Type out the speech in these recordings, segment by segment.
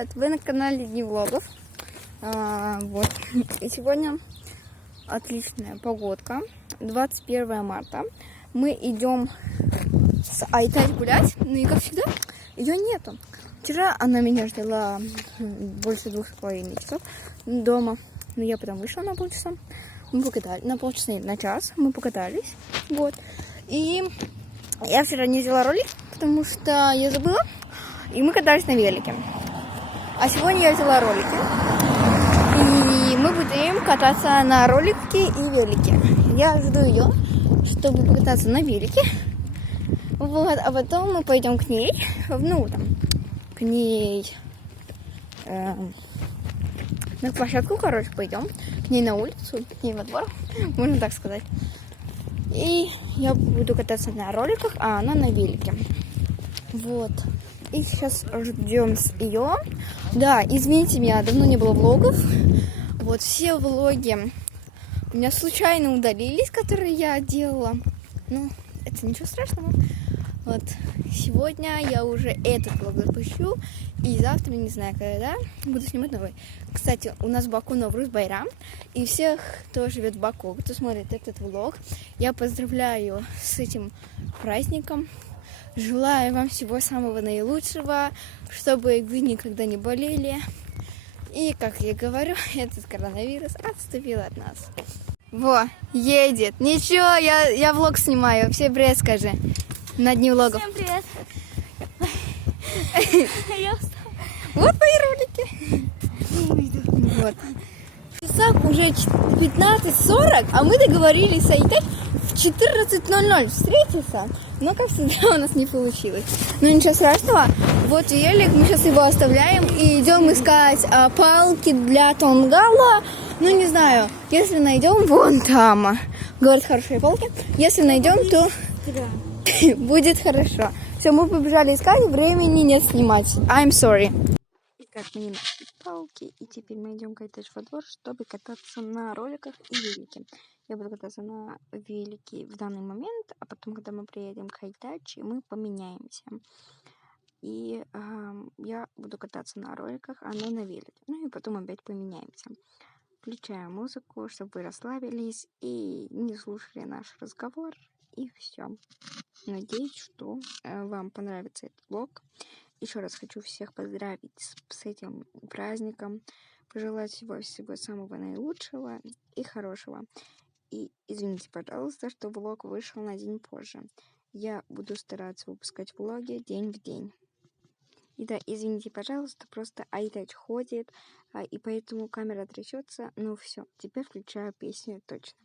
привет! Вы на канале Дни влогов. Вот. И сегодня отличная погодка. 21 марта. Мы идем с Айтай гулять. Ну и как всегда, ее нету. Вчера она меня ждала больше 2,5 часов дома. Но я потом вышла на полчаса. Мы покатались. На полчаса, нет, на час. Мы покатались. Вот. И я вчера не взяла ролик, потому что я забыла. И мы катались на велике. А сегодня я взяла ролики. И мы будем кататься на ролике и велике. Я жду ее, чтобы покататься на велике. Вот, а потом мы пойдем к ней. Ну, там, к ней на площадку, короче, пойдем. К ней на улицу, к ней во двор, можно так сказать. И я буду кататься на роликах, а она на велике. Вот. И сейчас ждем ее. Да, извините меня, давно не было влогов. Вот все влоги у меня случайно удалились, которые я делала. Ну, это ничего страшного. Вот сегодня я уже этот влог запущу. И завтра, не знаю когда, буду снимать новый. Кстати, у нас в Баку Навруз Байрам. И всех, кто живет в Баку, кто смотрит этот влог, я поздравляю с этим праздником. Желаю вам всего самого наилучшего, чтобы вы никогда не болели. И, как я говорю, этот коронавирус отступил от нас. Во, едет. Ничего, я влог снимаю. Всем привет скажи. На дни влогов. Всем привет. Я устала. Вот мои ролики. Вот. В часах уже 15:40, а мы договорились сойти в 14:00 встретиться. Но, как всегда, у нас не получилось. Но ничего страшного. Вот велик, мы сейчас его оставляем и идем искать палки для тонгала. Ну, не знаю, если найдем, вон там. Говорят, хорошие палки. Если найдем, то будет хорошо. Все, мы побежали искать, времени нет снимать. I'm sorry. Итак, мы не нашли палки, и теперь мы идем к Айтач во двор, чтобы кататься на роликах и велике. Я буду кататься на велике в данный момент, а потом, когда мы приедем к Айтачи, мы поменяемся. И я буду кататься на роликах, а она на велике. Ну и потом опять поменяемся. Включаем музыку, чтобы вы расслабились и не слушали наш разговор. И все. Надеюсь, что вам понравится этот влог. Еще раз хочу всех поздравить с этим праздником. Пожелать всего самого наилучшего и хорошего. И извините, пожалуйста, что влог вышел на день позже. Я буду стараться выпускать влоги день в день. И да, извините, пожалуйста, просто Айтач ходит, и поэтому камера трясется. Ну все, теперь включаю песню точно.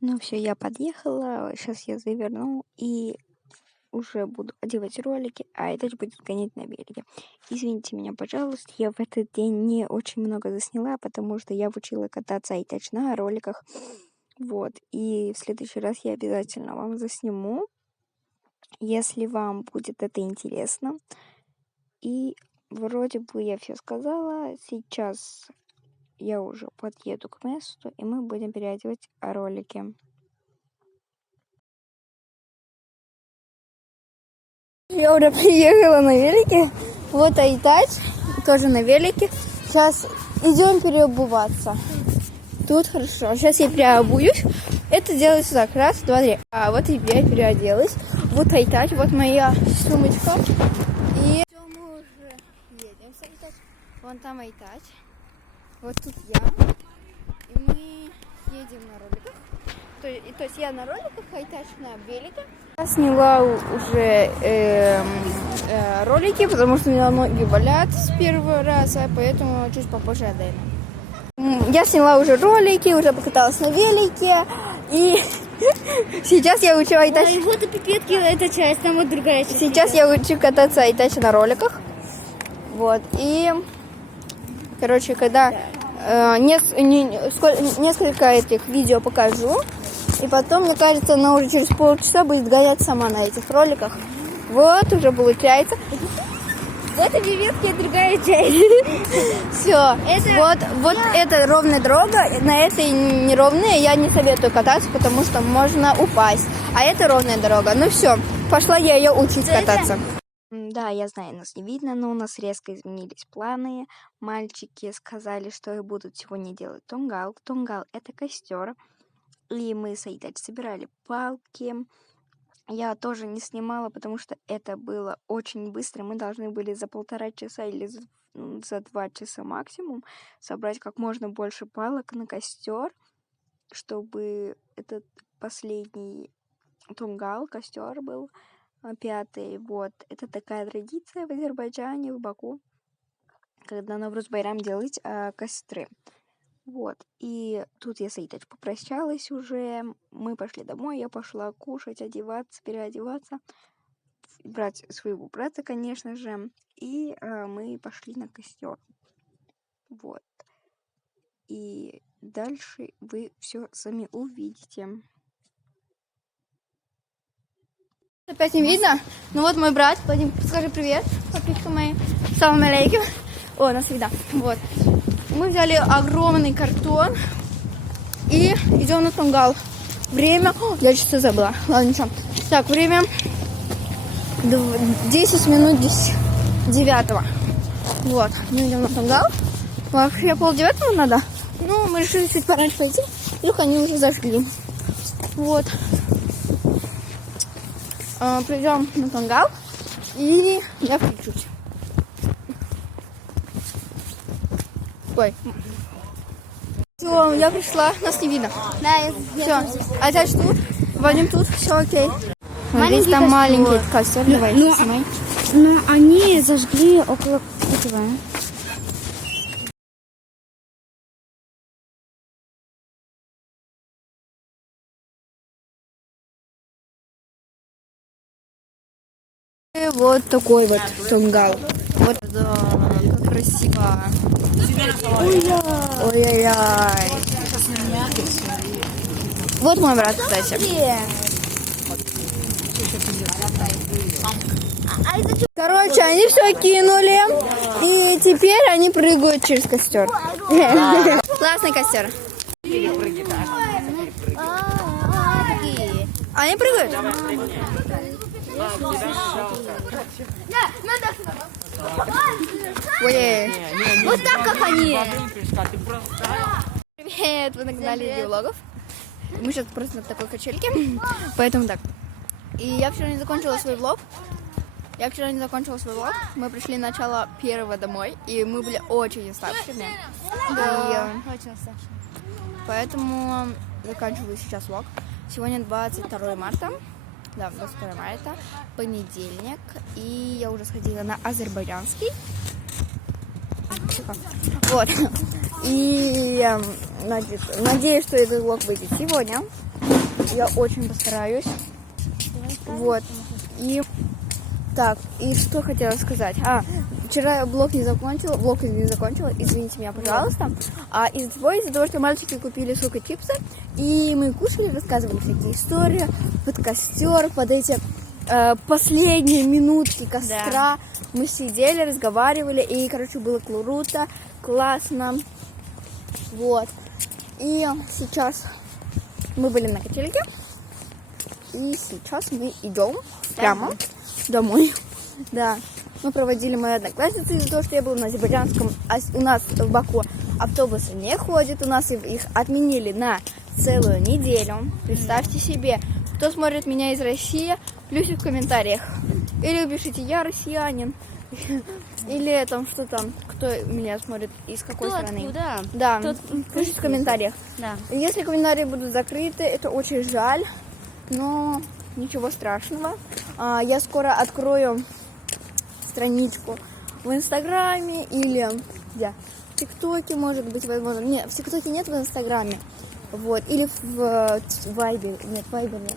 Ну все, я подъехала, сейчас я заверну и уже буду одевать ролики, а это будет гонять на велике. Извините меня, пожалуйста, я в этот день не очень много засняла, потому что я учила кататься айтач на роликах. Вот, и в следующий раз я обязательно вам засниму, если вам будет это интересно. И вроде бы я все сказала. Сейчас я уже подъеду к месту, и мы будем переодевать ролики. Я уже приехала на велике. Вот айтач, тоже на велике. Сейчас идем переобуваться. Тут хорошо. Сейчас я переобуюсь. Это делается так. Раз, два, три. А вот и я переоделась. Вот айтач, вот моя сумочка. И все, мы уже едем с айтач. Вон там айтач. Вот тут я. И мы едем на роликах. То есть я на роликах, айтач на велике. Я сняла уже ролики, потому что у меня ноги болят с первого раза, поэтому чуть попозже отдаю. Я сняла уже ролики, уже покаталась на велике, и сейчас я учу айтач. Вот и пипетки, это часть, там вот другая часть. Сейчас я учу кататься айтач на роликах. Вот, и, короче, когда несколько этих видео покажу, и потом, мне кажется, она уже через полчаса будет гонять сама на этих роликах. Вот, уже получается. Вот и пипетки, другая часть. Все. Вот это ровная дорога. На этой неровная я не советую кататься, потому что можно упасть. А это ровная дорога. Ну все, пошла я ее учить кататься. Да, я знаю, нас не видно, но у нас резко изменились планы. Мальчики сказали, что будут сегодня делать тонгал. Тонгал — это костер. И мы с айтач собирали палки. Я тоже не снимала, потому что это было очень быстро. Мы должны были за 1,5 часа или за 2 часа максимум собрать как можно больше палок на костер, чтобы этот последний тонгал, костер был 5-й. Вот. Это такая традиция в Азербайджане, в Баку, когда на Навруз-байрам делать костры. Вот, и тут я с айтач попрощалась уже, мы пошли домой, я пошла кушать, одеваться, переодеваться, брать своего брата, конечно же, и мы пошли на костер. Вот, и дальше вы все сами увидите. Опять не видно? Ну вот мой брат, Вадим, скажи привет, подписчикам моим, салам алейкум. О, навсегда, вот. Мы взяли огромный картон и идем на тонгал. Время... я часы забыла. Ладно, ничего. Так, время 10 минут 9. Вот, мы идем на тонгал. Вообще 8:30 надо. Ну, мы решили чуть пораньше пойти. Вдруг они уже зажгли. Вот. Придем на тонгал. И я включусь. Ой. Все, я пришла, нас не видно. Да, Все, айтач тут, Вадим тут, все окей. Маленький там костер. маленький костер, давай, снимай. Но они зажгли около этого. И вот такой вот тонгал. Вот, да, как красиво. Ой-ой-ой. Вот мой брат, кстати. Короче, они все кинули, и теперь они прыгают через костер. Классный костер. Они прыгают. Ой. Вот так, как они. Привет, вы нагнали влогов. Мы сейчас просто на такой качельке, поэтому так. И я вчера не закончила свой влог. Мы пришли начало 1-го домой, и мы были очень уставшими. Да, очень уставшие. Поэтому заканчиваю сейчас влог. Сегодня 22 марта. Да, 22 марта, понедельник. И я уже сходила на азербайджанский. Вот. И надеюсь, что этот влог выйдет сегодня. Я очень постараюсь. Вот. И так, и что хотела сказать? Вчера я влог не закончила, извините меня, пожалуйста. Из-за того, что мальчики купили сука чипсы, и мы кушали, рассказывали всякие истории под костер, под эти последние минутки костра. Да. Мы сидели, разговаривали, и, короче, было круто, классно. Вот. И сейчас мы были на качельке, и сейчас мы идем прямо домой. Да. Мы проводили мою одноклассницу из-за того, что я была на азербайджанском, а у нас в Баку автобусы не ходят, у нас их отменили на целую неделю. Представьте себе, кто смотрит меня из России, плюсик в комментариях. Или пишите «Я россиянин». Или там что там, кто меня смотрит, из какой страны. Откуда? Да, пишите в комментариях. Да. Если комментарии будут закрыты, это очень жаль, но ничего страшного. Я скоро открою страничку в Инстаграме или где? В ТикТоке, может быть, возможно. Нет, в ТикТоке нет, в Инстаграме. Вот. Или в Вайбере. Нет, Вайбер нет.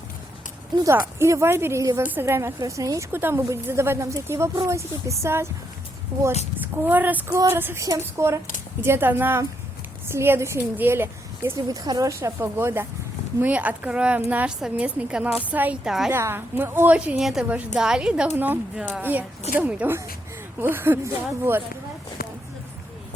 Ну да, или в Вайбере, или в Инстаграме открою страничку, там вы будете задавать нам всякие вопросики, писать. Вот. Скоро, совсем скоро, где-то на следующей неделе, если будет хорошая погода, мы откроем наш совместный канал Сайтай. Да. Мы очень этого ждали давно. Да. И куда мы идем? Да. Вот.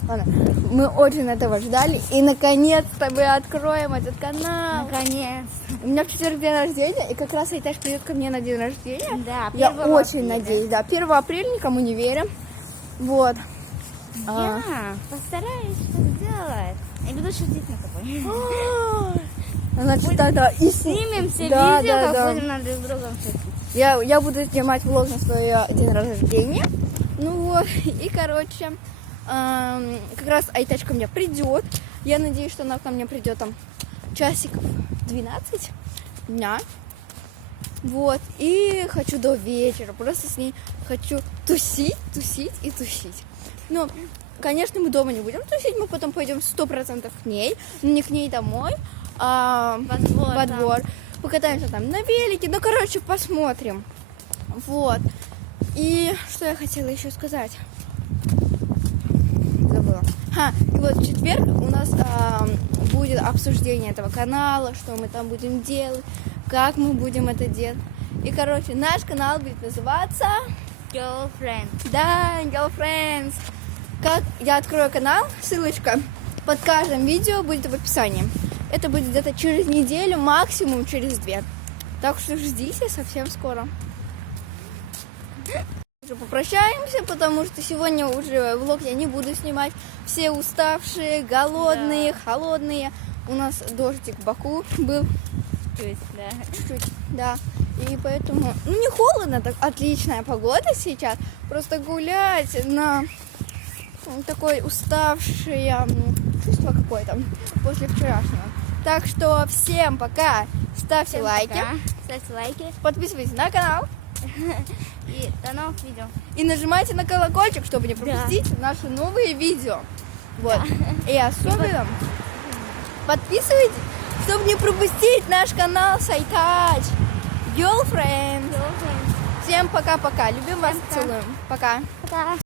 Ладно. Мы очень этого ждали. И наконец-то мы откроем этот канал. Наконец. У меня в четверг день рождения, и как раз Айташ придет ко мне на день рождения. Да, я 1 очень апреля. надеюсь. Да, 1 апреля никому не верим. Вот. Я постараюсь что сделать. И буду шутить на тобой. Значит, тогда и Снимем все да, видео, да, как да. будем на друг с другом шутить. Я буду снимать влог на свой день рождения. Ну вот, и короче, как раз Айтач ко мне придет. Я надеюсь, что она ко мне придет там часиков 12 дня. Вот, и хочу до вечера. Просто с ней хочу тусить. Ну, конечно, мы дома не будем тусить, мы потом пойдем 100% к ней. Но не к ней домой, а во двор. Покатаемся там на велике. Ну, короче, посмотрим. Вот. И что я хотела еще сказать? Забыла. И вот в четверг у нас будет обсуждение этого канала, что мы там будем делать, как мы будем это делать. И, короче, наш канал будет называться Girlfriend. Да, Girlfriends. Как я открою канал, ссылочка под каждым видео будет в описании. Это будет где-то через неделю, максимум через 2. Так что ждите совсем скоро. Уже попрощаемся, потому что сегодня уже влог я не буду снимать. Все уставшие, голодные, холодные. У нас дождик в Баку был. Чуть-чуть, да. И поэтому, не холодно, так отличная погода сейчас. Просто гулять на такой уставшее чувство какое-то после вчерашнего. Так что всем пока. Ставьте лайки. Ставьте лайки. Подписывайтесь на канал. И до новых видео. И нажимайте на колокольчик, чтобы не пропустить наши новые видео. Вот. И особенно подписывайтесь, чтобы не пропустить наш канал Сайтач. Girlfriend. Всем пока-пока. Любим вас, целуем. Пока. Пока.